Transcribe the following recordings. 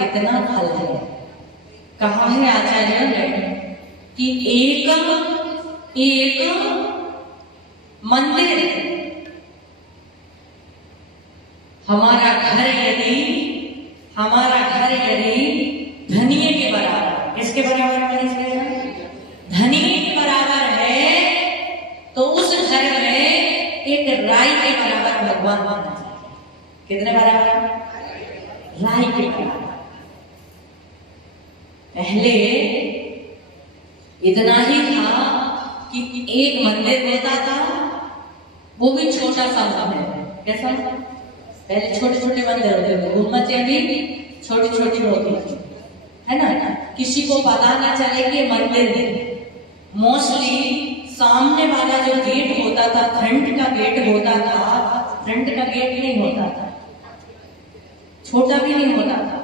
कितना फल है। कहा है आचार्य ने कि एकम मंदिर, हमारा घर यदि धनिये के बराबर, किसके बराबर है? धनिये के बराबर है, तो उस घर में एक राई के बराबर भगवान होना चाहिए। कितने बराबर? राई के बराबर। पहले इतना ही था कि एक मंदिर होता था, वो भी छोटा सा मंदिर। कैसा? पहले छोटे छोटे मंदिर होते थे, गुम्बदें भी छोटी छोटी होती थी, है ना। किसी को पता ना चले कि मंदिर है। मोस्टली सामने वाला जो गेट होता था, फ्रंट का गेट होता था, फ्रंट का गेट नहीं होता था, छोटा भी नहीं होता था,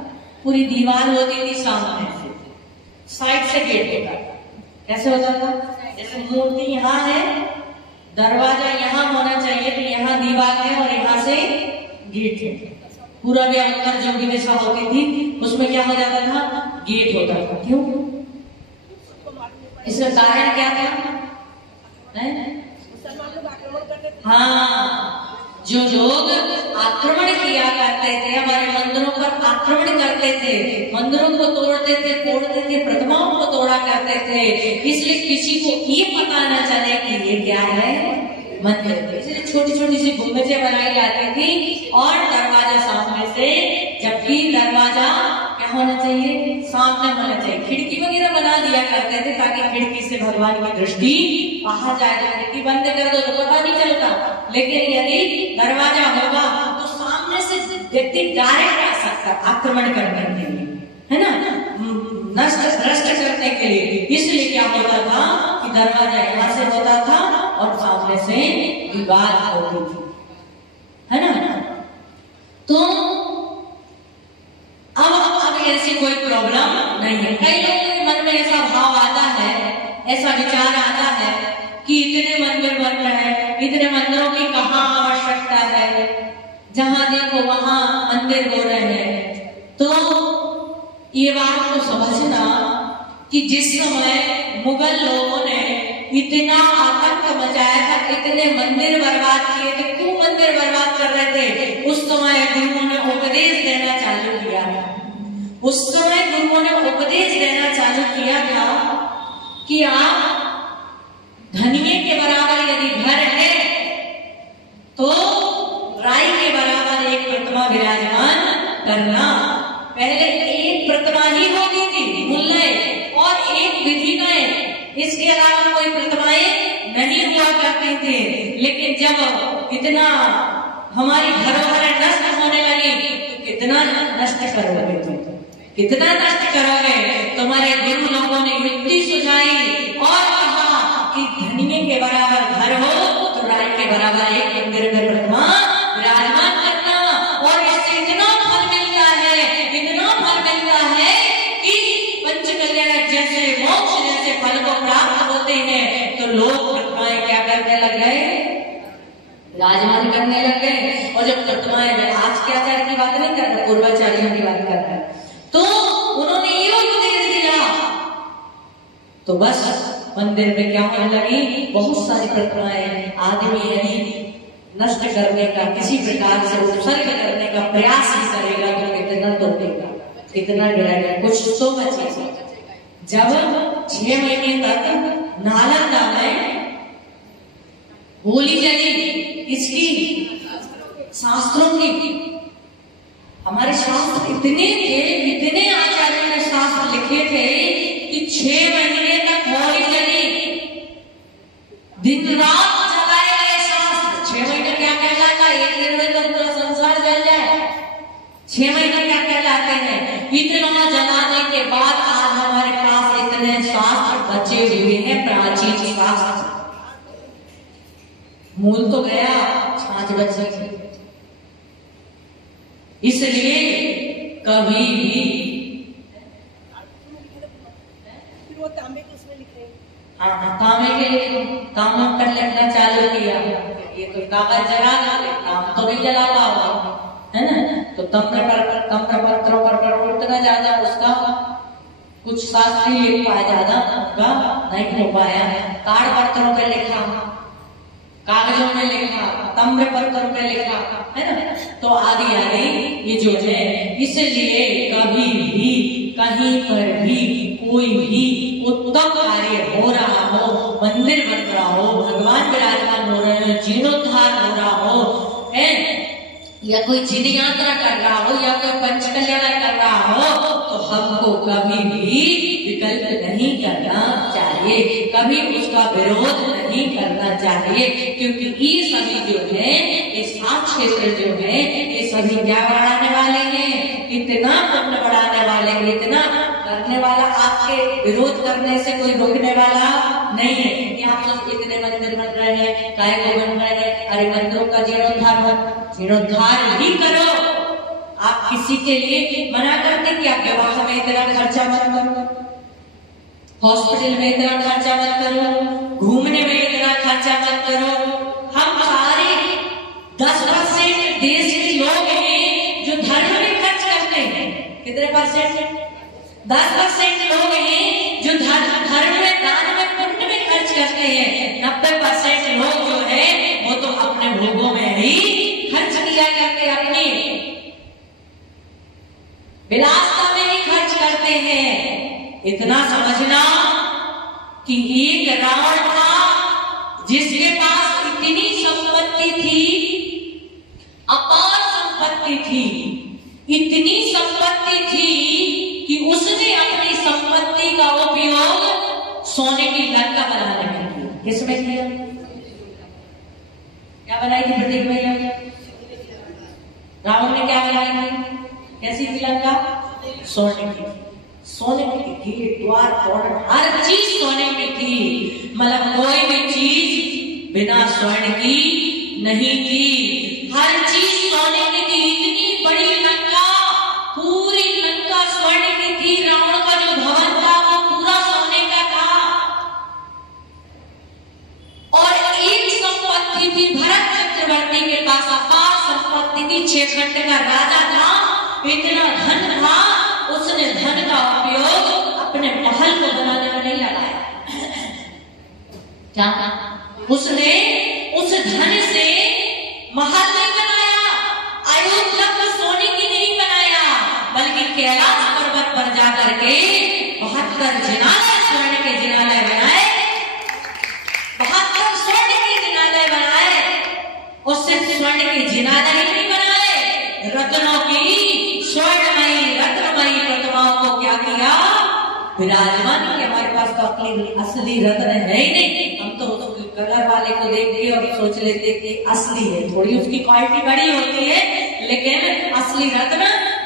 पूरी दीवार होती थी सामने से, साइड से गेट होता था। कैसे होता था? जैसे मूर्ति यहाँ है, दरवाजा यहाँ होना चाहिए, तो यहाँ दीवार है और यहाँ से गेट है। पूरा भी अंदर जो भी दिशा होती थी उसमें क्या हो जाता था? गेट होता था। क्यों? इसका कारण क्या था? हाँ, जो लोग आक्रमण किया करते थे, हमारे मंदिरों पर आक्रमण करते थे, मंदिरों को तोड़ते थे, फोड़ते थे, प्रतिमाओं को तोड़ा करते थे, इसलिए किसी को ये पता न चले कि ये क्या है, मंदिर। इसलिए छोटी छोटी सी गुम्बदें बनाई जाती थी और दरवाजा सामने से, जबकि दरवाजा क्या होना चाहिए? सामने होना चाहिए। खिड़की वगैरह बना दिया करते थे ताकि खिड़की से भगवान की दृष्टि बाहर जाए। तो खिड़की बंद कर दो तो पता नहीं चलता, लेकिन यदि दरवाजा होगा तो सामने से व्यक्ति डायरेक्ट आ सकता आक्रमण करने के लिए, है ना, नष्ट भ्रष्ट करने के लिए। इसलिए क्या होता था कि दरवाजा यहाँ से होता था और सामने से दीवार होती थी, है ना। तो अब ऐसी कोई प्रॉब्लम नहीं है। कई लोगों के मन में ऐसा भाव आता है, ऐसा विचार आता है कि इतने मंदिर बन रहे हैं, इतने मंदिरों की कहाँ आवश्यकता है, जहां देखो वहां मंदिर हो रहे हैं। तो ये बात तो समझना कि जिस समय मुगल लोगों ने इतना आतंक मचाया था, इतने मंदिर बर्बाद किए थे, क्यों मंदिर बर्बाद कर रहे थे? उस समय गुरुओं ने उपदेश देना चालू किया था। उस समय गुरुओं ने उपदेश देना चालू किया था कि आप धनिये के बराबर यदि घर है तो राई के बराबर एक प्रतिमा विराजमान करना। पहले एक प्रतिमा ही होती थी मूल्य और एक विधि में, इसके अलावा कोई प्रतिमाएं नहीं हुआ करती थी। लेकिन जब इतना हमारी धरोहरें नष्ट होने लगी तो कितना नष्ट करोगे तुम, कितना नष्ट करोगे? तुम्हारे गुरु लोगों ने युक्ति सुझाई और कहा कि धनिये के बराबर घर हो तो राई के बराबर एक मंदिर में प्रतिमा विराजमान करना। और इससे इतना फल मिलता है, इतना फल मिलता है कि पंचकल्याण जैसे मोक्ष जैसे फल को प्राप्त होते हैं। तो लोग प्रतिमाएं क्या करने लग गए? विराजमान करने लग गए। और जब प्रतिमाएं, आज के आचार्य की बात नहीं कर रहे, पूर्वाचार्यों की बात कर रहे, तो उन्होंने ये उपदेश दिया तो बस मंदिर में क्या होने लगी? बहुत सारी प्रतिमाएं। आदमी यदि नष्ट करने का, किसी प्रकार से उत्सर्ग करने का प्रयास ही करेगा तो कितना तोड़ेगा, कितना गिराएगा, कुछ तो बचेगा। जब 6 महीने तक नालंदा में होली चली, इसकी शास्त्रों की, हमारे शास्त्र इतने थे, इतने आचार्यों ने शास्त्र लिखे थे कि 6 महीने तक होली चली, दिन रात जलाए गए शास्त्र। 6 महीने क्या कहलाता है? एक दिन में तो पूरा संसार जल जाए। 6 महीने क्या कहलाते हैं? इतना जलाने के बाद आज हमारे पास इतने शास्त्र बचे हुए हैं, प्राचीन शास्त्र। मूल तो गया, छाछ बची। इसलिए कभी भी तांबे के लिए तांबा कर लिखना चालू किया, ये तो कागज जला दे, काम तो नहीं जला पाओगे, है ना। तो ताम्रपत्रों पर उतना जा कुछ शास्त्रीय लिख पाया, ज्यादा उनका नहीं हो पाया। ताड़ पत्थरों पे लिखा, कागजों में लिखा, ताम्र पत्थरों पे लिखा, है ना। तो आदि आदि ये जो है, इसलिए कभी भी कहीं पर भी कोई भी उत्तम कार्य हो रहा हो, मंदिर बन रहा हो, भगवान विराजमान हो रहे हो, जीर्णोद्धार हो रहा हो, है, या कोई जिन यात्रा कर रहा हो, या कोई पंचकल्याण कर रहा हो, तो हमको कभी भी विकल्प नहीं करना चाहिए, कभी उसका विरोध नहीं करना चाहिए, क्योंकि ये सभी जो है, ये 7 क्षेत्र जो है, ये सभी क्या बढ़ाने वाले हैं, इतना पुण्य बढ़ाने वाले, इतना करने वाला। आपके विरोध करने से कोई रोकने वाला नहीं है कि आप सब इतने मंदिर बन रहे हैं, काय को बन रहे हैं, अरे मंदिरों का जीर्णोद्धार ही करो। आप किसी के लिए मना करते कि आप विवाह में इतना खर्चा मत करो, हॉस्पिटल में इतना खर्चा मत करो, घूमने में इतना खर्चा मत करो। हम सारे 10% देश के लोग हैं जो धर्म में खर्च करते हैं। कितने परसेंट? 10% लोग हैं जो धर्म में, दान में, पुण्य में खर्च करते हैं। 90% लोग जो है वो तो अपने भोगों में ही खर्च किया करते, अपनी विलासता में ही खर्च करते हैं। इतना समझना कि एक रावण था जिसके पास इतनी संपत्ति थी, अपार संपत्ति थी, इतनी संपत्ति थी कि उसने अपनी संपत्ति का उपयोग सोने की लंका बनाने में किया। किसमें किया? क्या बनाई थी प्रतीक भैया? रावण ने क्या बनाई थी? कैसी थी लंका? सोने की। सोने की गेट, द्वार, तोरण, हर चीज सोने की थी। मतलब कोई भी चीज बिना स्वर्ण की नहीं थी, हर चीज सोने की थी। इतनी बड़ी लंका, पूरी लंका स्वर्ण की थी। रावण का जो भवन था वो पूरा सोने का था। और एक संपत्ति थी, भरत चक्रवर्ती के पास अपार संपत्ति थी, 6 खंड का राजा था, इतना धन था। उसने धन का उपयोग अपने महल को बनाने में नहीं लगाया। क्या? उसने उस धन से महल नहीं बनाया, अयोध्या को सोने की नहीं बनाया, बल्कि कैलाश पर्वत पर जाकर के 72 जिनालय, स्वर्ण के जिनालय बनाए, 72 स्वर्ण के जिनालय बनाए। और सिर्फ स्वर्ण के जिनालय ही नहीं बनाए, रत्नों की, स्वर्णमयी, रत्नमयी प्रतिमाओं को क्या किया? विराजमान कि हमारे पास तो असली रत्न है ही नहीं। हम तो कलर वाले को देख के और सोच लेते कि असली है, थोड़ी उसकी क्वालिटी बड़ी होती है, लेकिन असली रत्न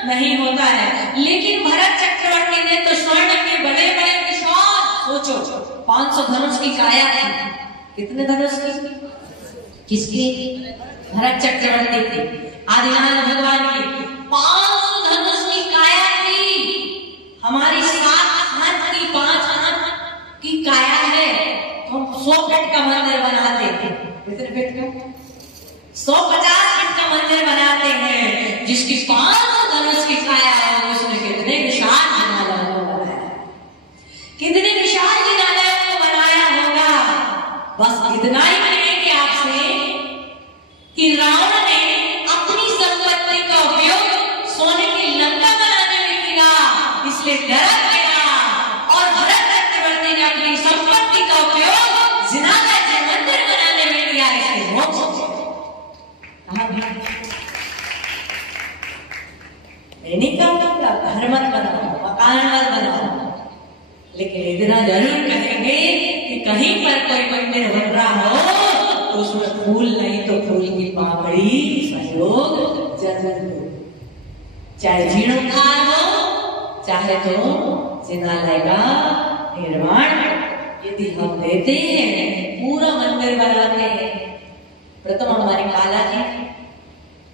नहीं होता है। लेकिन भरत चक्रवर्ती ने तो स्वर्ण के बड़े बड़े विशाल, सोचो 500 धनुष की काया थी। कितने धनुष की? किसकी? भरत चक्रवर्ती की, आदिनाथ भगवान की 500 धनुष की काया थी। हमारी 7 हाथ की, 5 हाथ की काया है, तो हम 100 फीट का मंदिर बनाते हैं। कितने फीट का? 150 फीट का मंदिर बनाते हैं। जिसकी 500 धनुष की काया है, उसने कितने विशाल जिनालयों को बनाया, कितने विशाल जिनालयों को बनाया होगा। बस इतना ही कहेंगे आपसे कि रावण ने अपनी संपत्ति का उपयोग सोने की लंका बनाने में किया, इसलिए डरा गया। और भरत चक्रवर्ती ने अपनी संपत्ति का उपयोग जिनालय के मंदिर बनाने में किया, इसलिए मोक्ष। नहीं कहा घर मत बनाओ, मकान मत बनाओ, लेकिन इतना जरूर कहेंगे कि कहीं पर कोई मंदिर बन रहा हो तो उसमें फूल नहीं तो फूल की पापड़ी सहयोग जरूर हो। चाहे जीर्णोद्धार हो, चाहे तो जिनालय का निर्माण यदि हम देते हैं, पूरा मंदिर बनाते हैं। प्रथम हमारे काला जी,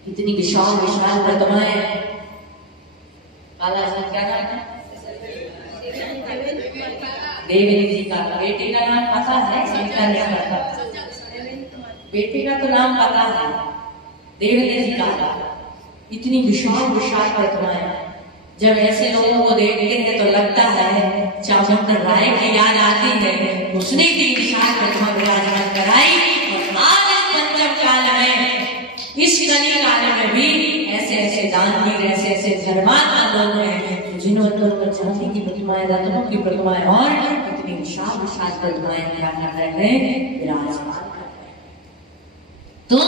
इतनी विशाल विशाल प्रतिमाएं। काला जी क्या नाम है? देवनी जी का। बेटे का नाम पता है? सीता ने पता, बेटे का तो नाम पता है, देवनी जी का। इतनी विशाल विशाल प्रतिमाएं, जब ऐसे लोगों को देखते हैं तो लगता है चामुंडा राय की याद आती है। उसने भी विशाल प्रतिमा विराजमान कराई। और आज पंचम काल में, इस कली काल में भी ऐसे ऐसे दानवीर, ऐसे ऐसे धर्मात्मा लोग हैं जिन्होंने चांदी की प्रतिमाएं, रत्नों की प्रतिमाएं और कितनी विशाल विशाल प्रतिमाएं क्या कर रहे हैं, विराजमान कर रहे हैं। तो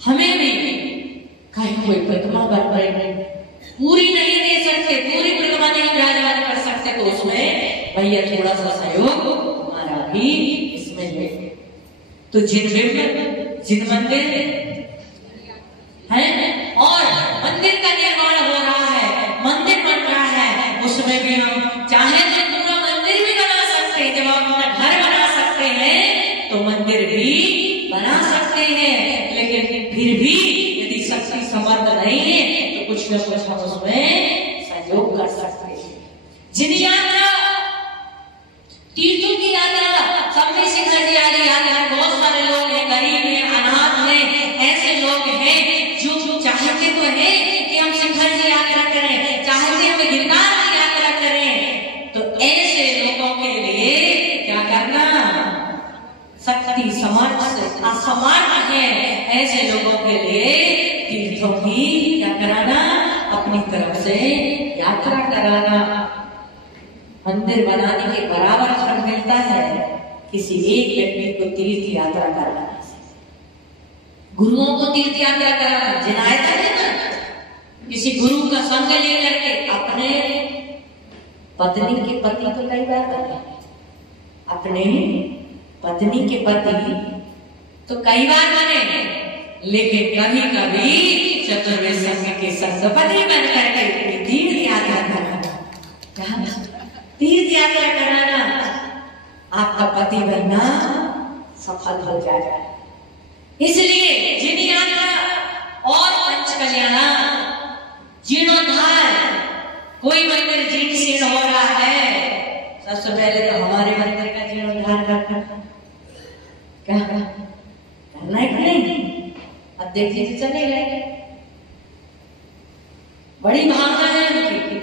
हमें भी कहीं कोई प्रतिमा बन रही, पूरी नहीं दे सकते, पूरी प्रतिमा नहीं विराजमान कर सकते, तो उसमें भैया थोड़ा सा सहयोग हमारा भी इसमें है। तो जिन मंदिर है और मंदिर का निर्माण हो रहा है, मंदिर बन रहा है, उसमें भी हम चाहे तो पूरा मंदिर भी बना सकते हैं। जब हम अपना घर बना सकते हैं तो मंदिर भी बना सकते हैं, लेकिन फिर भी यदि शक्ति समर्थ नहीं है तो कुछ न कुछ हम उसमें सहयोग कर सकते हैं। जिन यात्रा, तीर्थों की यात्रा, सब में शिखर जी आदि यात्रा, बहुत सारे लोग हैं, गरीब हैं, अनाथ हैं, ऐसे लोग हैं जो चाहते तो है कि हम शिखर जी यात्रा करें, चाहते हम गिरनार की यात्रा करें, तो ऐसे लोगों के लिए क्या करना, शक्ति समर्थ से असमर्थ है ऐसे लोगों के लिए तीर्थों की क्या कराना, अपनी तरफ से यात्रा कराना। मंदिर बनाने के बराबर फल मिलता है किसी एक व्यक्ति को तीर्थ यात्रा कराना, गुरुओं को तीर्थ यात्रा कराना। जिनायत है ना, किसी गुरु का संग लेकर के अपने पत्नी के पति को कई बार बने, अपने पत्नी के पति तो कई बार बने, लेकिन कभी कभी चतुर्वेद संघ के संगपति बन करके तीर्थ यात्रा कराना, तीर्थ यात्रा कराना, आपका पति बनना सफल हो जाएगा। इसलिए जिन यात्रा और पंच कल्याण, जीर्णोद्धार, कोई मंदिर जीर्ण शीर्ण हो रहा है, सबसे पहले तो हमारे मंदिर का जीर्णोद्धार करना, क्या करना है कि नहीं? अब देखिए चले गए, बड़ी भावना है उनकी।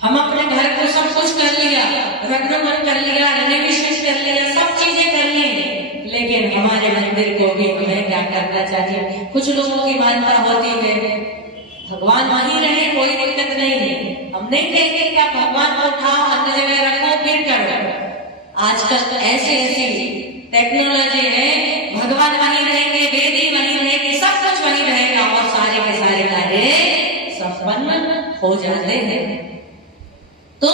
हम अपने घर को सब कुछ कर लिया, रंगमन कर लिया, रेनोवेशन कर लिया, सब चीजें कर ली, लेकिन हमारे मंदिर को भी हमें क्या करना चाहिए। कुछ लोगों की मान्यता होती है भगवान वहीं रहे, कोई दिक्कत नहीं है। हम नहीं कहते कि आप भगवान को उठाओ, अन्य जगह रखो, फिर करो। आजकल ऐसी ऐसी टेक्नोलॉजी है, भगवान वहीं रहेंगे, वेदी वहीं रहेगी, सब कुछ वहीं रहेगा और सारे के सारे कार्य संपन्न हो जाते हैं। तो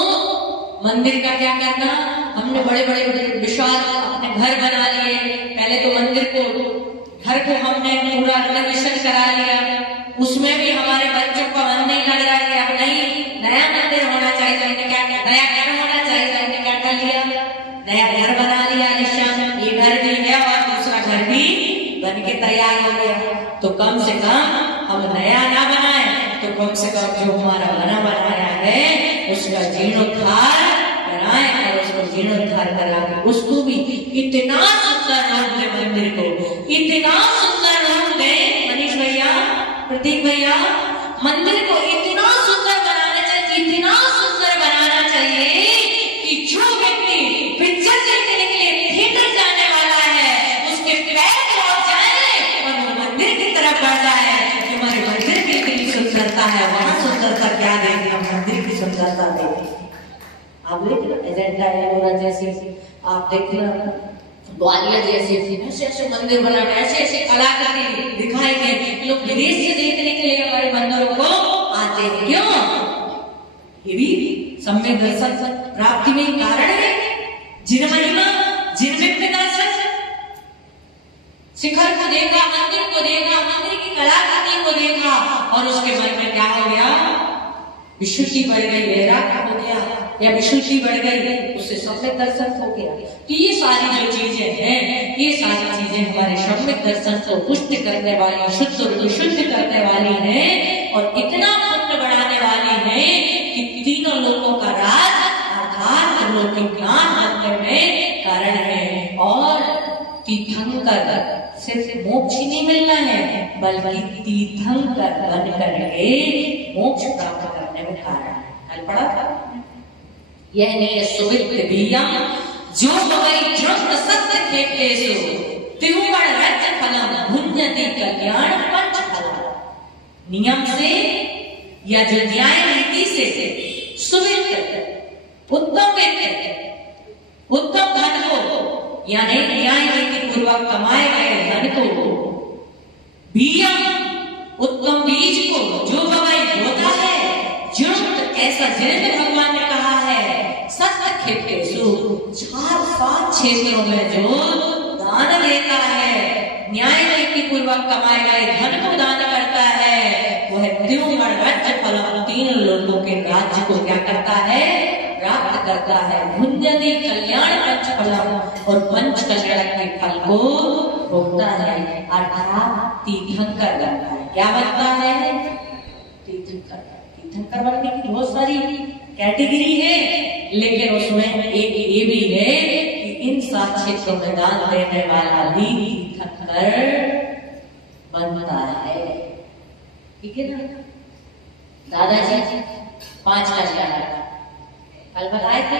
मंदिर का क्या करना, हमने बड़े बड़े विशाल अपने घर बना लिए, पहले तो मंदिर को, घर को हमने पूरा रेनोवेशन करा लिया, उसमें भी हमारे बच्चों का मन नहीं लग रहा है कि अब नहीं नया मंदिर होना चाहिए, तो हमने क्या किया, नया घर होना चाहिए, तो हमने क्या कर लिया, नया घर बना लिया। निशान ये घर भी है और दूसरा घर भी बन के तैयार हो गया। तो कम से कम हम नया ना बनाए तो कम से कम जो हमारा बना बनाया है उसका जीर्णोद्धार कराएं, और उसको जीर्णोद्धार करा के उसको भी इतना सुंदर रूप दे, मंदिर को इतना सुंदर रूप दे। मनीष भैया, प्रतीक भैया, मंदिर को इतना सुंदर बनाना चाहिए, इतना सुंदर बनाना चाहिए कि जो व्यक्ति पिक्चर देखने के लिए थिएटर जाने वाला है उसके पैर पहुंच जाए और वो मंदिर की तरफ बढ़ जाए कि हमारे मंदिर की कितनी सुंदरता है, वहां सुंदरता क्या देगी, हम मंदिर की सुंदरता देंगे। आप देखना एजेंडा एलोरा जैसे, आप देखना ग्वालियर जैसे ऐसे ऐसे मंदिर बना, ऐसे ऐसे कलाकृति दिखाई दे, लोग विदेश से देखने के लिए हमारे मंदिरों को आते हैं। क्यों? ये भी सम्यक दर्शन प्राप्ति में कारण है। जिन महिमा, जिन व्यक्ति दर्शन, शिखर को देखा, मंदिर को देखा, मंदिर की कलाकृति को देखा और उसके मन में क्या हो गया, विशुद्धि बढ़ गई, वैराग्य हो गया या विशुद्धि बढ़ गई, उससे सम्यक दर्शन हो गया। तो ये सारी जो चीजें हैं, ये सारी चीजें हमारे सम्यक दर्शन को पुष्ट करने वाली, शुद्ध और विशुद्ध करने वाली हैं और इतना पुण्य बढ़ाने वाली हैं कि तीनों लोगों का राज अर्थात लौकिक ज्ञान बनने में कारण है। और तीर्थंकर सिर्फ मोक्ष नहीं मिलना है, बल्कि तीर्थंकर बन करके मोक्ष प्राप्त करने में कारण है। कल पढ़ा था यह नहीं सुवित बीयम जो भवई दृष्ट सत्य खेतेषु त्रिगुण राज्य फलम भुंजति कल्याण पंच फलम। नियम से या जो न्याय नीति से सुवित उत्तम व्यक्ति उत्तम धन को यानी न्याय नीति पूर्वक कमाए गए धन को बीयम उत्तम बीज को जो भवई बोता है जुक्त ऐसा जिनेंद्र भगवान ने कहा है सत्य खेतेषु 4-5 क्षेत्रों में जो दान देता है न्याय नीति पूर्वक कमाए गए धन को दान करता है वह त्रिगुण राज्य फलम 3 लोगों के राज्य को क्या करता है प्राप्त करता है। भुंजति कल्याण पंच फलम और पंच कल्याण के फल को भोगता है अर्थात तीर्थंकर बनता है। क्या बनता है तीर्थंकर। तीर्थंकर बनने की बहुत सारी कैटेगरी है लेकिन उसमें एक ये भी है कि इन 7 क्षेत्रों में दान देने वाला भी तीर्थंकर बनता है। ठीक है ना। दादाजी 5 कल्याण कल बताए थे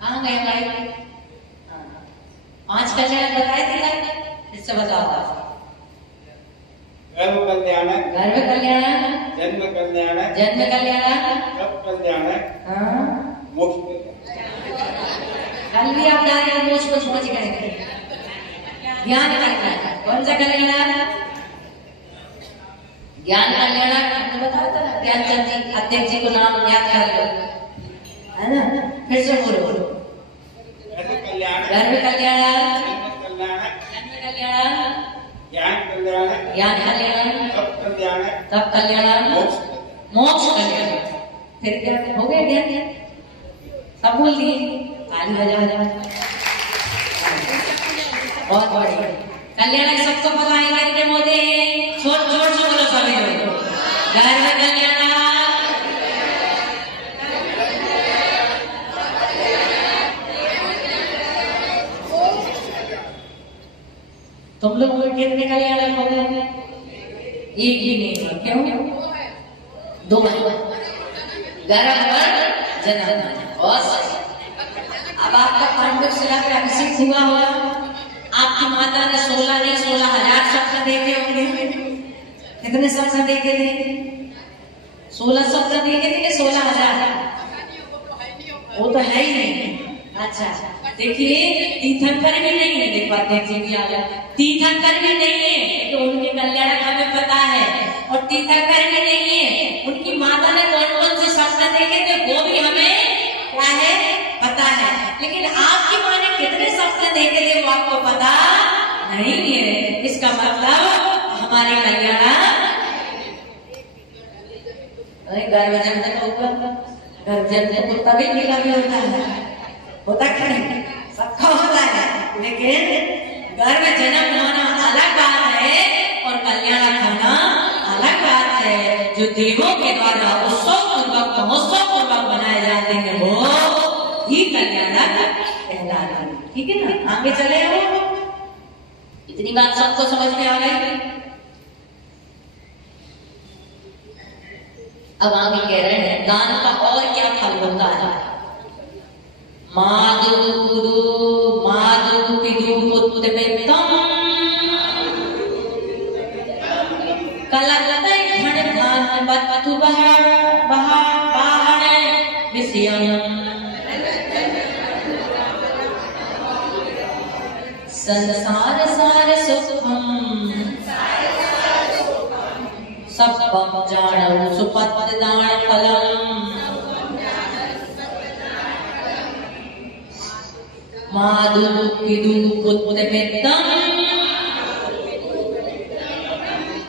कहाँ गए भाई 5 कल्याण बताए थे ना इससे बताओ। गर्भ कल्याण जन्म कल्याण तप कल्याण मोक्ष कल भी आप जाने मोक्ष को समझ गए। ज्ञान कल्याण कौन सा कल्याण ज्ञान कल्याण हमने बताया था ना। ज्ञान चंद जी अध्यक्ष जी को नाम याद कर लो है ना। फिर से बोलो गर्भ कल्याण ज्ञान कल्याण तप कल्याण मोक्ष कल्याण। फिर क्या हो गया ज्ञान सब बोल दिए। ताली बजा बहुत बढ़िया। कल्याण सबको बताएंगे नरेंद्र मोदी जोर जोर से बोलो सभी लोग गर्भ कल्याण तुम लोग कितने कल्याण हो गए एक भी नहीं हुआ क्यों 2 गर्भ और जन्म। अब आपका पांडव शिला पे अभिषेक हुआ होगा आपकी माता ने 16 नहीं 16,000 सपना देखे होंगे। कितने सपना देखे थे 16 सपना देखे थे कि 16,000 वो तो है ही नहीं। अच्छा देखिए तीर्थंकर भी नहीं है देख पाते तीर्थंकर भी नहीं है तो उनके कल्याण हमें पता है और तीर्थंकर भी नहीं है उनकी माता ने कौन कौन से सपना देखे थे वो भी हमें क्या है पता है। लेकिन आपकी माँ ने कितने सपने देखे थे वो आपको पता नहीं है। इसका मतलब हमारे कल्याण गर्भ जन्म को तभी मिला भी होता क्या नहीं सबका होता है लेकिन गर्भ जन्म होना अलग बात है और कल्याण होना अलग बात है। जो देवों के द्वारा उत्सव पूर्वक महोत्सव पूर्वक बनाए जाते हैं वो ही कल्याण कहलाते हैं। ठीक है ना। आगे चले हो इतनी बात सबको समझ में आ गई। अब आगे कह रहे हैं दान का और क्या फल होता है। मादु पिदु पुत्र मित्रम कलते धन धान बत्तु बाहर विषयम संसार सार सुखम सप्पम जाणौ सुपत्त दान फलम मादु पिदु पुत्र मित्रम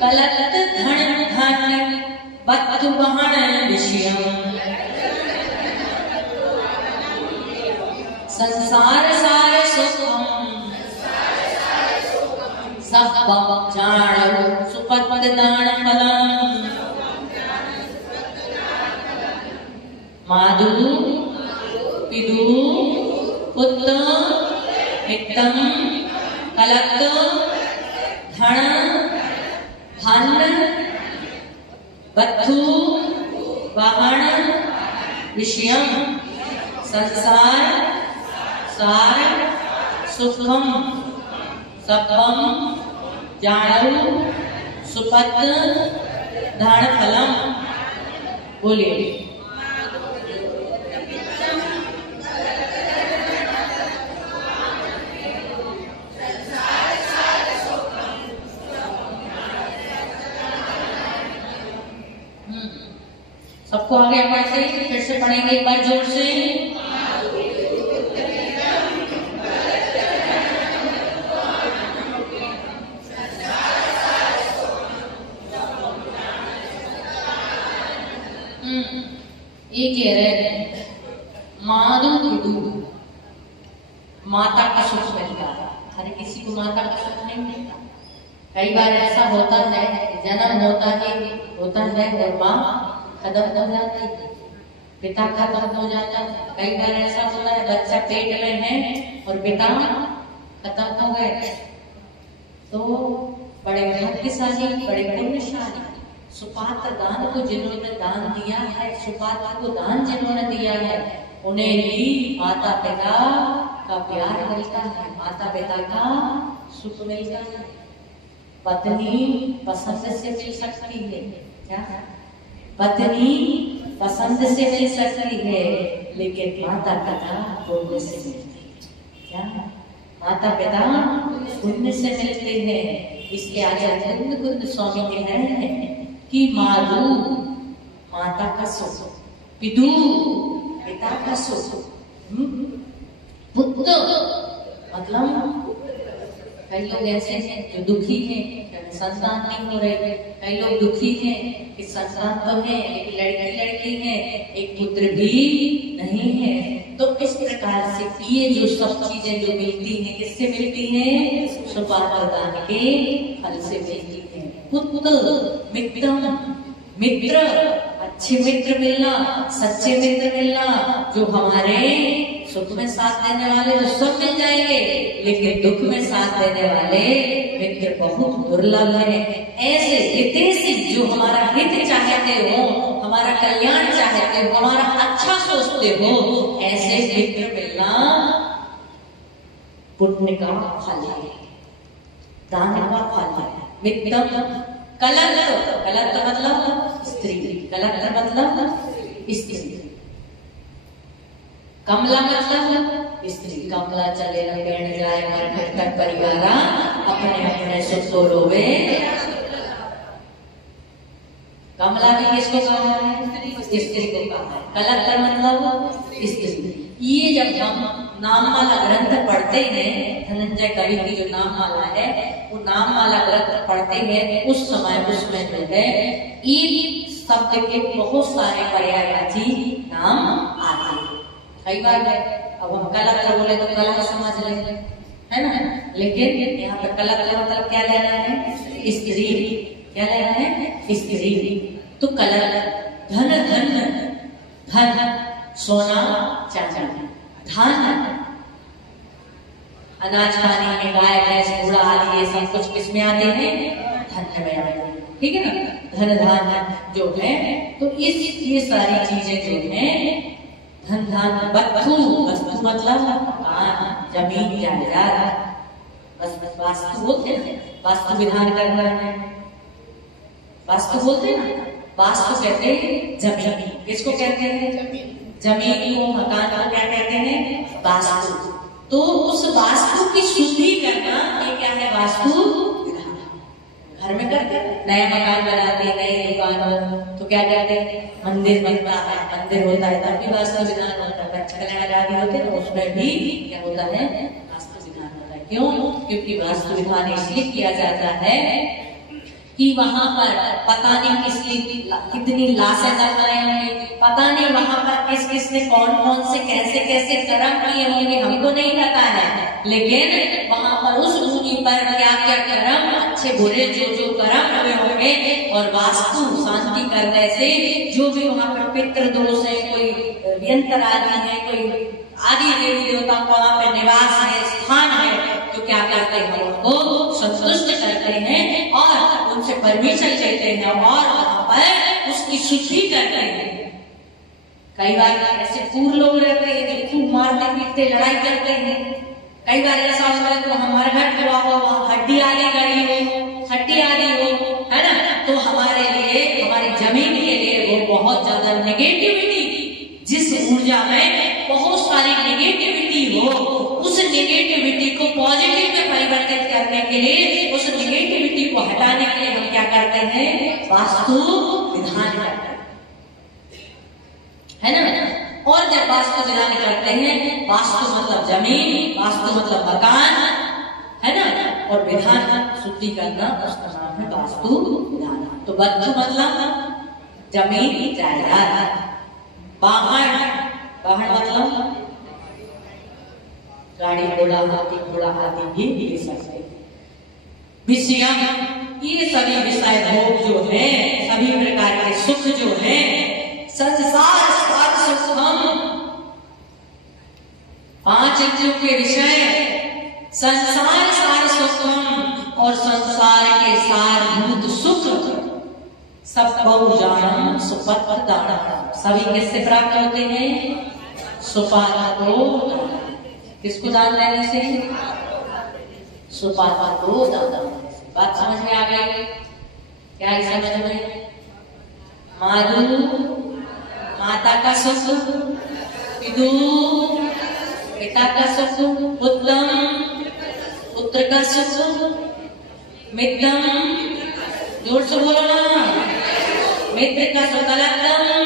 कलत धन धन बत्तु बाहर विषयम संसार सार सुखम सप्पम जाणौ सुपत्त दान फलम मादु पिदु पुत्र मित्रम कलत धन धन, बद्धु, वाहन, विषयम, संसार, सार, सुखम, सपम, जाणु, सुपत, धन फलम। बोलिए। सबको आगे आवाज से फिर से पढ़ेंगे एक बार जोर से। ये कह रहे हैं माधु माता का सुख मिलता है। हर किसी को माता का सुख नहीं मिलता। कई बार ऐसा होता है, जन्म होता है और माँ खत्म हो जाती है, पिता खत्म हो जाता है। कई बार ऐसा होता है बच्चा पेट में है और पिता खत्म हो गए। तो बड़े भाग्यशाली, बड़े पुण्यशाली, सुपात्र दान को जिन्होंने दान दिया है, सुपात्र को दान जिन्होंने दिया है, उन्हें ही माता पिता का प्यार मिलता है, माता पिता का सुख मिलता है। पत्नी पसंद से मिल सकती है, क्या पत्नी पसंद से मिल सकती है, लेकिन माता पिता पुण्य से मिलती है। क्या माता पिता पुण्य से मिलते हैं। इसके आचार्य कुंद स्वामी कह रहे हैं कि माधु माता का सुख, पितु पिता का सुख, पुत्र मतलब कई लोग ऐसे हैं जो दुखी हैं, संतान नहीं हो रहे। कई लोग दुखी हैं कि संतान तो है एक लड़की है, एक पुत्र भी नहीं है। तो इस प्रकार से ये जो सब चीजें जो मिलती हैं, किससे मिलती हैं? सुपात्र दान के फल से मिलती हैं। पुत्र, मित्र, अच्छे मित्र मिलना, सच्चे मित्र मिलना, जो हमारे सुख में साथ देने वाले तो सब मिल जाएंगे, लेकिन दुख में साथ देने वाले मित्र बहुत दुर्लभ है। ऐसे हितैषी जो हमारा हित चाहते हो, हमारा कल्याण चाहते हो, हमारा अच्छा सोचते हो, ऐसे मित्र मिलना पुण्य का फल है, दान का फल है। मित्रम कलत्र मतलब स्त्री, कलत्र मतलब स्त्री, कमला मतलब स्त्री। कमला चले रंगेण जाए मन कर परिवारा, अपने अपने सुख को रोवे। कमला भी किसको कहा है? स्त्री को कहा है। कलत्र मतलब स्त्री। ये जब हम नाममाला ग्रंथ पढ़ते हैं, धनंजय कवि की जो नाममाला है, वो नाममाला ग्रंथ पढ़ते हैं, उस समय उसमें जो है ईद शब्द के बहुत सारे पर्यायवाची नाम आते हैं। कई बार अब हम कलत्र बोले तो कलह समझ लेंगे, है ना, लेकिन यहाँ पे कलत्र मतलब क्या लेना है? स्त्री। क्या लेना है? स्त्री। तो कलत्र धन सोना चांदी, धन अनाज पानी में गाय भैंस घोड़ा आदि ये सब कुछ किसमें आते हैं? धन में आते हैं। ठीक है ना, धन धान जो है, तो ये सारी चीजें जो है धन धान। वस्तु मतलब मकान, जमीन, जायदाद, बस वास्तु बोलते हैं, वास्तु विधान करना है, वास्तु बोलते हैं ना। वास्तु कहते हैं जमीन। किसको कहते हैं? जमीन को, मकान को क्या कहते हैं? वास्तु। तो उस वास्तु की शुद्धि करना, ये क्या है? वास्तु विधान। घर में करते हैं, नया मकान बनाते हैं, नई दुकान, तो क्या कहते हैं? मंदिर बनता है, मंदिर होता है, तब भी वास्तु विधान होता है। कल्याण आदि होते हैं, उसमें भी क्या होता है? वास्तु विधान होता है। क्यों? क्योंकि वास्तु विधान इसलिए किया जाता है कि वहां पर पता नहीं कितनी लाशें दफनाई होंगी, पता नहीं वहां पर किस किस ने कौन कौन से कैसे कैसे कर्म किए होंगे, हमको नहीं पता है, लेकिन वहां पर उस भूमि पर क्या क्या कर्म, अच्छे बुरे जो कर्म हुए होंगे, और वास्तु शांति करने से जो भी वहां पर पितृ दोष है, कोई यंत्र आदि है, कोई आदि देवी देवता का वहां पे निवास है, स्थान है, तो क्या करते हैं, उनको संतुष्ट करते हैं और उनसे परमिशन लेते हैं और वहां पर उसकी शुद्धि करते हैं। कई बार ऐसे पूर्व लोग रहते हैं जो खूब मारते पीटते लड़ाई करते हैं। कई बार ऐसा होता है तो हमारे घर हुआ हो, हड्डी आदि गई हो, हड्डी आदि हो, है ना, तो हमारे लिए, हमारी जमीन के लिए वो बहुत ज्यादा नेगेटिविटी, जिस ऊर्जा में बहुत सारी नेगेटिविटी हो, उस नेगेटिविटी को पॉजिटिव में परिवर्तित करने के लिए, उस नेगेटिविटी को हटाने के लिए हम क्या करते हैं, वास्तु विधान करते हैं, है ना। और जब वास्तु विधान करते हैं, वास्तु मतलब जमीन, वास्तु मतलब मकान, है ना, और विधान शुद्धि करना, उसका नाम है वास्तु विधान। तो वस्तु मतलब जमीन, जायदाद, वाहन, वाहन मतलब गाड़ी घोड़ा, हाथी घोड़ा आदि भी ले सकते हैं। विषय, ये सभी विषय भोग जो है, सभी प्रकार के सुख जो है, संसार सार सुख, हम 5 इंद्रियों के विषय, संसार सार सुख और संसार के सारभूत सुख, सब बहु जानम सुपथ दानम, सभी किससे प्राप्त होते हैं, सुपात को। किसको दान देने से, सुपात को दान देने से। बात समझ में आ गई? क्या है समझ में? माधु माता का सुख, पितु पिता का सुख, उत्तम पुत्र का सुख, मित्रम, जोर से बोलो ना, मित्र का सुख अलगम,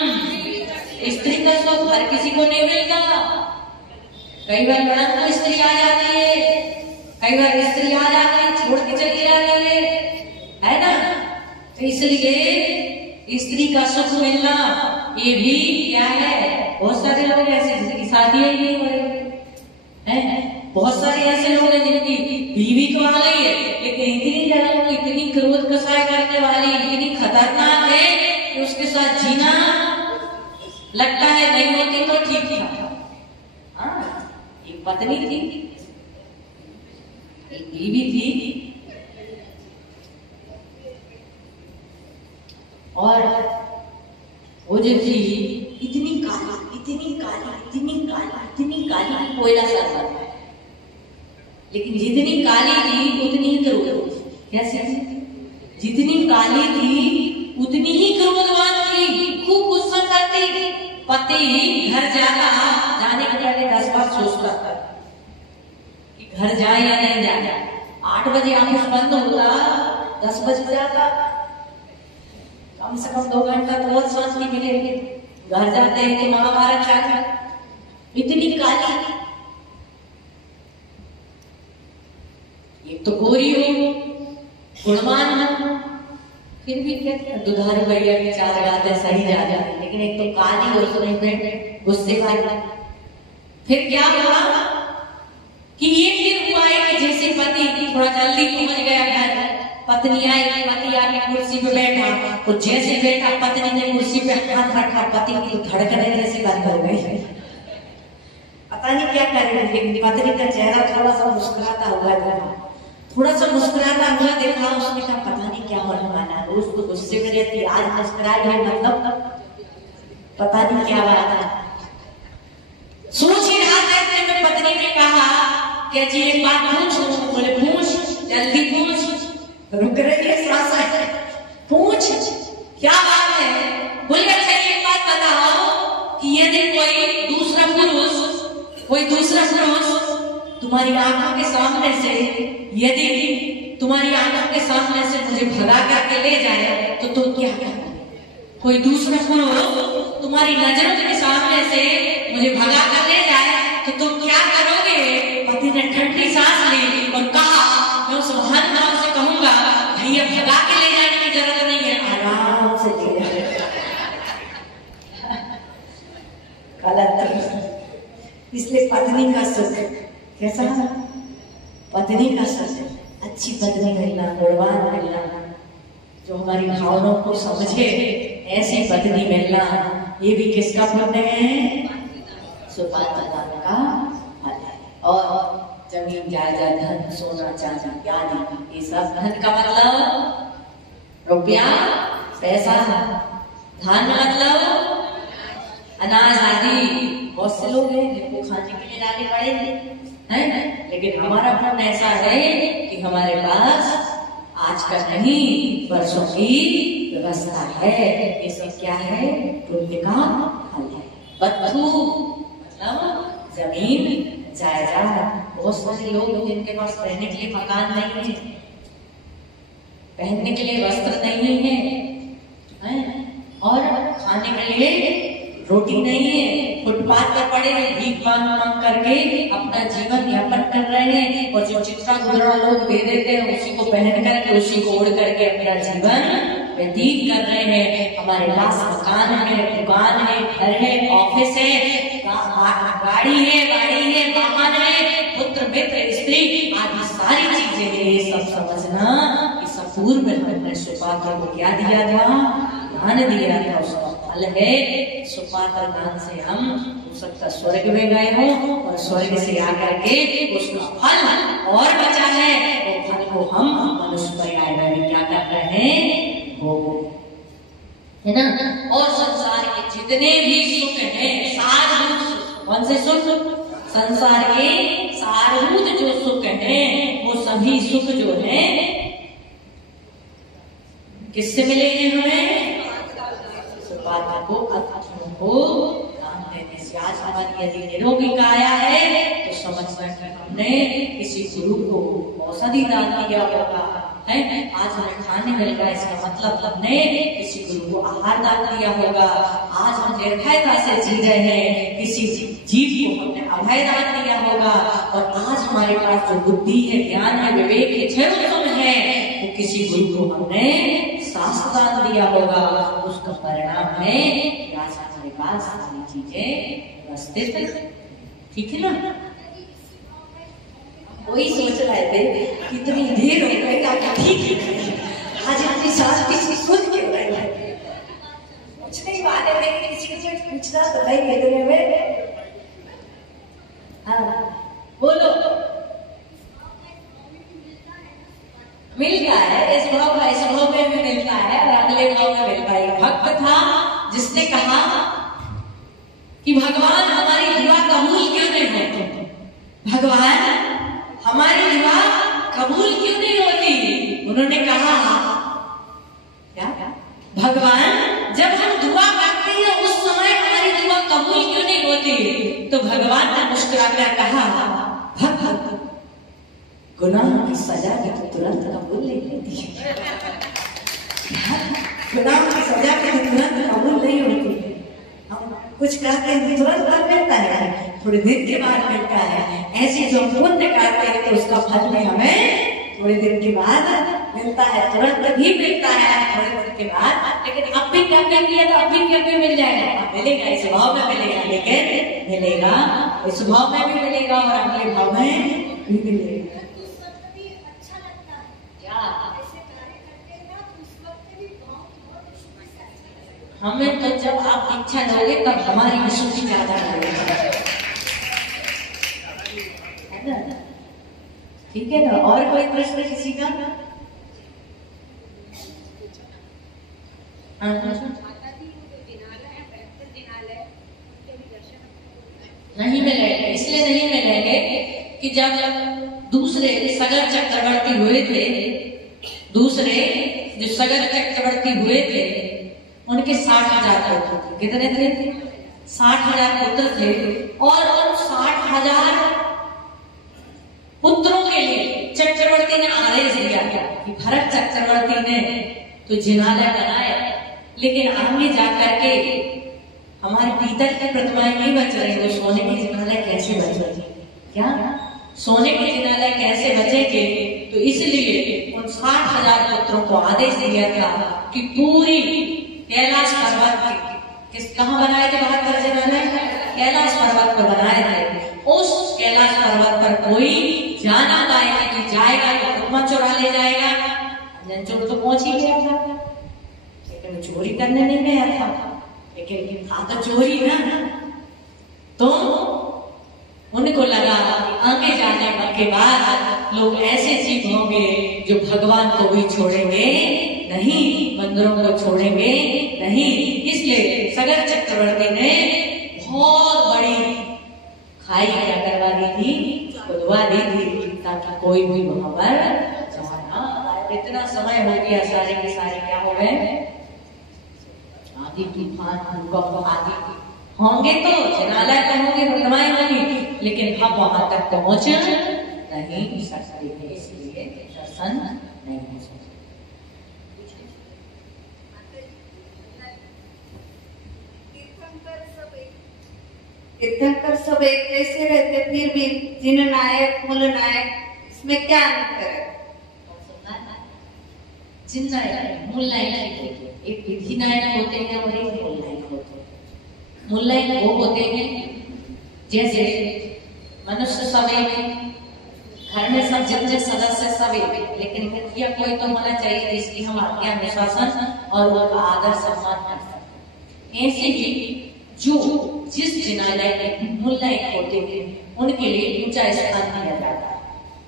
स्त्री का सुख हर किसी को नहीं मिलता। कई बार लड़न तो स्त्री आ जाती है, कई बार स्त्री आ जाती है छोड़ के चली जाती है ना। तो इसलिए स्त्री का सुख मिलना ये भी क्या है, बहुत सारे लोग ऐसे जिनकी शादी ही नहीं हो रही है, बहुत सारे ऐसे लोग हैं जिनकी बीवी तो आ गई है लेकिन इतनी जगह इतनी क्रोध कसाय करने वाली, इतनी खतरनाक है कि उसके साथ जीना लगता है नहीं होती तो ठीक था। हाँ, एक पत्नी थी, एक बीवी थी, और वो जो थी इतनी काली, इतनी काली, इतनी काली, इतनी काली, कोयला सा, लेकिन जितनी काली थी उतनी ही क्रोधवान थी। कैसे? जितनी काली थी उतनी ही क्रोधवान थी, खूब गुस्सा करती थी। पति घर जाने के पहले 10 बार सोचता था कि घर जाए या नहीं जाए। 8 बजे ऑफिस बंद होता, 10 बजे जाता, कम से कम 2 घंटा तो बहुत शांति मिलेगी। घर जाते हैं कि महाभारत चाहती, इतनी काली, एक तो गोरी हो, गुणवान हो, फिर भी क्या दुधारू भैया की 4 गाते सही जा जाती, लेकिन एक तो काली और उसमें गुस्से वाली। फिर क्या हुआ कि ये फिर हुआ है कि जैसे पति थोड़ा जल्दी पहुंच गया घर, पत्नी आई, पति आके कुर्सी पे बैठा, तो जैसे बैठा पत्नी ने कुर्सी पे हाथ रखा, पति की धड़कनें जैसे बंद हो गई। पता नहीं क्या कर रही, लेकिन पत्नी का चेहरा थोड़ा सा मुस्कुराता हुआ देखा, थोड़ा सा मुस्कुराता हुआ देखा। उसने कहा पता नहीं क्या होने वाला है, रोज तो गुस्से में रहती, आज मुस्कुराई है, मतलब पता नहीं क्या बात है। सोच ही रहा था, इतने में पत्नी ने कहा कि जी एक बात पूछूं? बोले पूछ, जल्दी पूछ। रुक रही है सासा, पूछ क्या बात है? बोले अच्छा एक बात बताओ कि यदि कोई दूसरा पुरुष तुम्हारी आंखों के सामने से, यदि तुम्हारी आंखों के सामने से मुझे भगा करके ले जाए तो तुम क्या करोगे? कोई दूसरा पुरुष तुम्हारी नजरों के सामने से मुझे भगा कर ले जाए तो तुम क्या करोगे? पति ने ठंडी सांस ली और कहा मैं उस महान नाम से कहूंगा भैया भगा के ले जाने की जरूरत नहीं है, आराम से ले जाए। इसलिए पत्नी का सुख कैसा? पत्नी का सुख, अच्छी पत्नी मिलना, गुणवान मिलना, जो हमारी भावनाओं को समझे, ऐसी पत्नी मिलना, ये भी किसका पुण्य है? सुपात का फल है। और जमीन जायदाद धन सोना चांदी आदि, ये सब धन का मतलब रुपया पैसा, धन मतलब अनाज आदि। बहुत से लोग हैं जिनको खाने के लिए लाने पड़े हैं, लेकिन हमारा मन ऐसा है कि हमारे पास आज का नहीं बरसों की व्यवस्था है। ये सब क्या है? पुण्य का फल है। बद्धू मतलब जमीन जायदाद। बहुत सारे लोग हैं जिनके पास रहने के लिए मकान नहीं है, पहनने के लिए वस्त्र नहीं है, और खाने के लिए रोटी नहीं है, फुटपाथ पर पड़े हैं, भीख मांग मांग करके अपना जीवन यापन कर रहे हैं। और जो चित्रा गुजरा लोग दे देते हैं उसी को पहन करके, उसी को ओढ़ करके अपना जीवन व्यतीत कर रहे हैं। हमारे पास मकान है, दुकान है, घर है, ऑफिस है, गाड़ी है, वाहन है, पुत्र मित्र स्त्री आदि सारी चीजें हैं। ये सब समझना कि सब पूर्व में हमने सुपात्र को क्या दिया था? दान दिया था, उसका फल है। सुपात्र दान से हम हो सकता स्वर्ग में गए हो, और स्वर्ग से आकर के उसका फल और बचा है, वो फल को हम मनुष्य पर्याय में क्या कर रहे हैं? वो है ना। और संसार के जितने भी सुख हैं, सारभूत, कौन से सुख? संसार के सारभूत जो सुख हैं, वो सभी सुख जो है किससे मिले हैं? हमें सुपात्र को, अतिथियों को दान देने से। आज हमारी यदि निरोगी काया है तो समझना कि हमने किसी गुरु को औषधि दान दिया होगा, है। आज हमें खाने मिल रहा है, इसका मतलब हमने किसी गुरु को आहार दान दिया होगा। आज हम निर्भयता से जी रहे हैं, किसी जीव को हमने अभय दान दिया होगा। और आज हमारे पास जो बुद्धि है, ज्ञान है, विवेक है, क्षण है, वो किसी गुरु को हमने शास्त्र दान दिया होगा। उसका परिणाम है कि आज हमारे पास सारी चीजें व्यवस्थित, ठीक है ना। वही सोच रहे थे कितनी देर हो गई, ठीक है आज इतनी शांति से सुन क्यों रहे हैं? कुछ नहीं वाले में किसी को कुछ पूछना तो नहीं इतने में। हाँ बोलो। मिलता है, इस भाव में भी मिलता है और अगले भाव में मिलता है। भक्त था जिसने कहा कि भगवान हमारी दुआ कबूल क्यों नहीं होती? भगवान हमारी दुआ कबूल क्यों नहीं होती? उन्होंने कहा क्या? भगवान जब हम दुआ करते हैं उस समय हमारी दुआ कबूल क्यों नहीं होती? तो भगवान ने मुस्कुराकर कहा, भक्त गुनाह की सजा भी तो तुरंत कबूल नहीं होती है। गुनाह की सजा भी तो तुरंत कबूल नहीं होती है। हम कुछ करते हैं तुरंत फल मिलता है, थोड़े दिन के बाद मिलता है। ऐसे जो पुण्य करते हैं तो उसका फल भी हमें थोड़े दिन के बाद मिलता है, तुरंत भी मिलता है थोड़े दिन के बाद। लेकिन अब भी कर्म किया तो अब भी मिल जाएगा, मिलेगा, इस भाव में मिलेगा, लेकिन मिलेगा, इस भाव में भी मिलेगा और अगले भाव में भी मिलेगा। हमें तो जब आप इच्छा लोगे तब हमारी विशुद्धि ज्यादा लगेगी, है ना। ठीक है ना। और कोई प्रश्न किसी का? नहीं मिलेंगे, इसलिए नहीं मिलेंगे कि जब दूसरे सगर चक्रवर्ती हुए थे, दूसरे जो सगर चक्रवर्ती हुए थे उनके 60,000 पुत्र थे। कितने थे? 60,000 पुत्र थे। और उन 60,000 पुत्रों के लिए चक्रवर्ती ने आदेश दिया कि भरत चक्रवर्ती ने तो जिनालय बनाया, लेकिन आगे जाकर के हमारे पीतल की प्रतिमाएं नहीं बच रही, तो सोने के जिनालय कैसे बचेंगे? क्या सोने के जिनालय कैसे बचेंगे? तो इसलिए उन 60,000 पुत्रों को आदेश दिया था कि पूरी कैलाश पर्वत कहाँ बनाए थे? 72 जिनालय कैलाश पर्वत पर बनाए थे। उस कैलाश पर्वत पर कोई जाना पाएगा कि जाएगा तो प्रतिमा चुरा ले जाएगा। चोर तो पहुंच ही गया था, लेकिन चोरी करने नहीं गया था, लेकिन था तो चोरी ना। तो उनको लगा आगे जाने के बाद लोग ऐसे जीव होंगे जो भगवान को भी छोड़ेंगे नहीं, मंदिरों को छोड़ेंगे नहीं। इसलिए सगर चक्रवर्ती ने बहुत बड़ी खाई क्या करवा दी थी, खुदवा दी थी, ताकि कोई भी वहां पर जाना। इतना समय हो गया, सारे के सारे क्या हो गए, आदि तूफान भूकंप आदि होंगे तो जनालय तो होंगे, घटनाएं होंगी, लेकिन हम वहां तक पहुंच नहीं सकते हैं, इसलिए दर्शन नहीं हो सकते। तीर्थंकर सब एक जैसे रहते, फिर भी जिन नायक मूल नायक, इसमें क्या अंतर है? जिन नायक मूल नायक, एक विधि नायक होते हैं और एक मूल नायक होते हैं। मूल नायक वो होते हैं जैसे मनुष्य सब एक, घर में सब जितने सदस्य सब एक, लेकिन मुखिया कोई तो होना चाहिए जिसकी हम आज्ञा अनुशासन और उनका आदर सम्मान कर सकते। ऐसे ही जो जिस जिनालय के मूल नायक होते हैं उनके लिए ऊंचा स्थान दिया जाता है।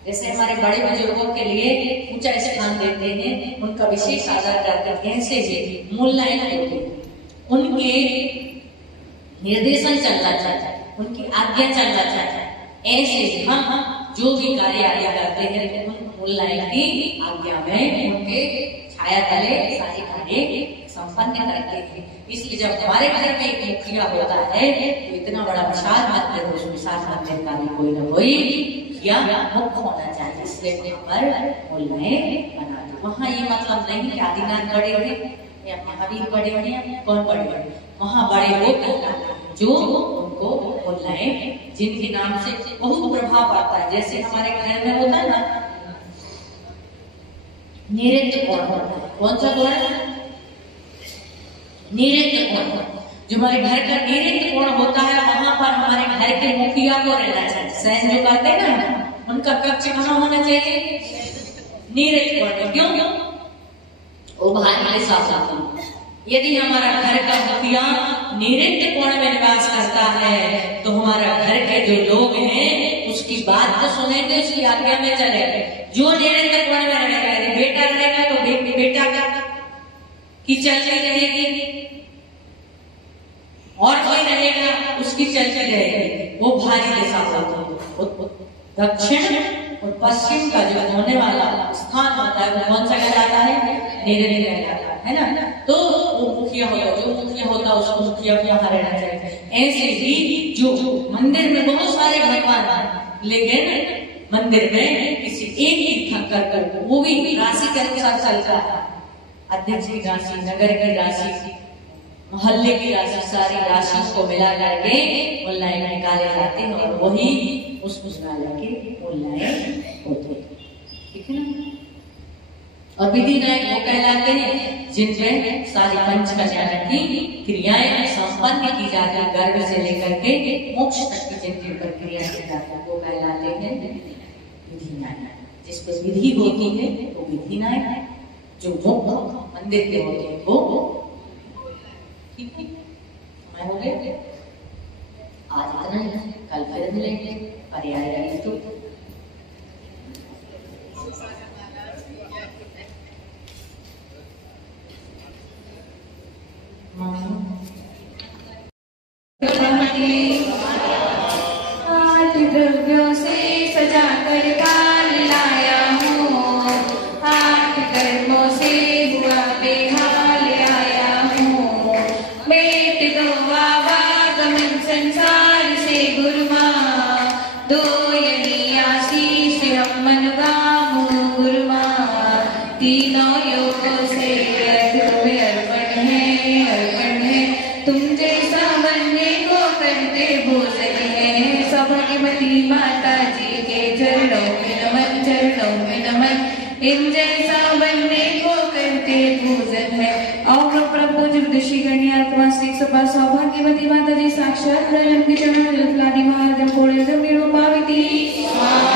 जैसे हमारे बड़े बुजुर्गों के लिए ऊंचा स्थान देते हैं, उनका विशेष आदर करते हैं, ऐसे ही मूल नायक होते हैं उनके निर्देशन चलना चाहिए, उनकी आज्ञा चलना चाहिए। ऐसे हम जो भी कार्य आगे करते हैं उन मूल नायक की आज्ञा में, उनके छाया तले सारे कार्य संपन्न करते हैं। इसलिए जब हमारे घर में एक मुखिया होता है तो इतना बड़ा विशाल मंदिर, उस विशाल मंदिर का भी कोई न कोई मुखिया मुख्य होना चाहिए, इसलिए यहाँ पर मूलनायक बना दी। वहाँ ये मतलब नहीं कि आदिनाथ बड़े हैं या महावीर बड़े हैं, कौन बड़े हैं, वहाँ बड़े वो कहलाते हैं जो उनको मूलनायक, जिनके नाम से बहुत प्रभाव आता है। जैसे हमारे घर में होता है ना नैऋत्य कोण होता है, कौन सा कोण, नैऋत्य कोण। जो हमारे घर का नैऋत्य कोण होता है वहां पर हमारे घर के मुखिया को रहना चाहिए। सैन जो करते हैं ना, उनका कक्ष कहाँ होना चाहिए, नैऋत्य कोण। क्यों, वो भारी साफ। यदि हमारा घर का मुखिया नैऋत्य कोण में निवास करता है तो हमारा घर के जो लोग हैं उसकी बात तो सुनेंगे, उसकी आज्ञा में चलेंगे। जो नैऋत्य कोण में रहेगा, यदि बेटा रहेगा तो बेटा की चलती रहेगी, और कोई रहेगा उसकी चलती रहेगी। वो भारी दिशा होता है। दक्षिण और पश्चिम का जो होने वाला स्थान होता है वो कौन सा कहलाता है, नैऋत्य कहलाता है ना। तो वो मुखिया होता है, जो मुखिया होता है उसको मुखिया को यहाँ रहना चाहिए। ऐसे ही जो मंदिर में बहुत सारे भगवान हैं, लेकिन मंदिर में किसी एक तीर्थंकर कर, वो भी राशि के अनुसार चलता है, अध्यक्ष की राशि, नगर की राशि, मोहल्ले की राशि, सारी राशि को मिला करके मूलनायक निकाले जाते हैं और वही उस मुजनालय के मूलनायक होते हैं, ठीक है ना। और विधि नायक वो कहलाते हैं जिनमें सारी पंच कल्याण की क्रियाएं संपन्न की जाती है, गर्भ से लेकर के मोक्ष तक की जिनकी प्रक्रिया की जाती है वो कहलाते हैं विधि नायक। जिस पर विधि होती है वो विधि नायक, जो मुख्य मंदिर के होते हैं वो, ठीक है। समय हो गया, आज इतना ही, कल फिर मिलेंगे, पर्याय रही तो आठ द्रव्यों से सजा कर काल लाया हूँ, आठ कर्मों से हुआ बेहाल आया हूँ। बेट दो आवागमन संसार से गुरुमा, दो यदि आशीष हम मनगाम गुरुमा। तीनों योगों से तुम्हें अर्पण है, तुम जैसा बनने को करते भोजन है। सौभाग्यवती माता जी के चरणों में नमन, चरणों में नमन। इन जैसा बनने को करते भोजन है। और प्रभु जगदीशी गण्यात्मा श्री सभा सौभाग्यवती माता जी साक्षात प्रलम के चरण जलफलादि महादम कोड़े गंभीर पाविती माता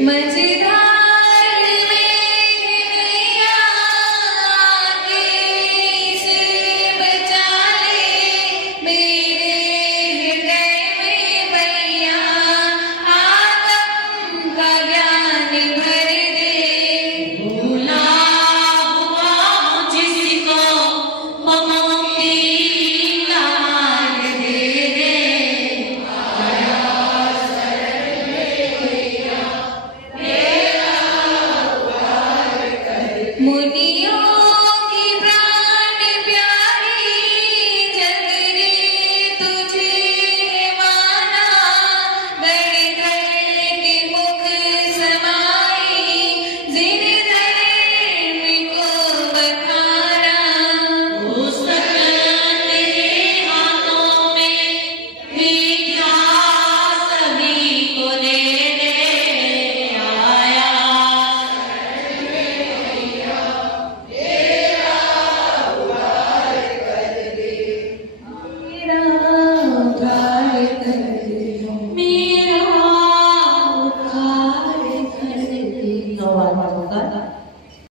मजे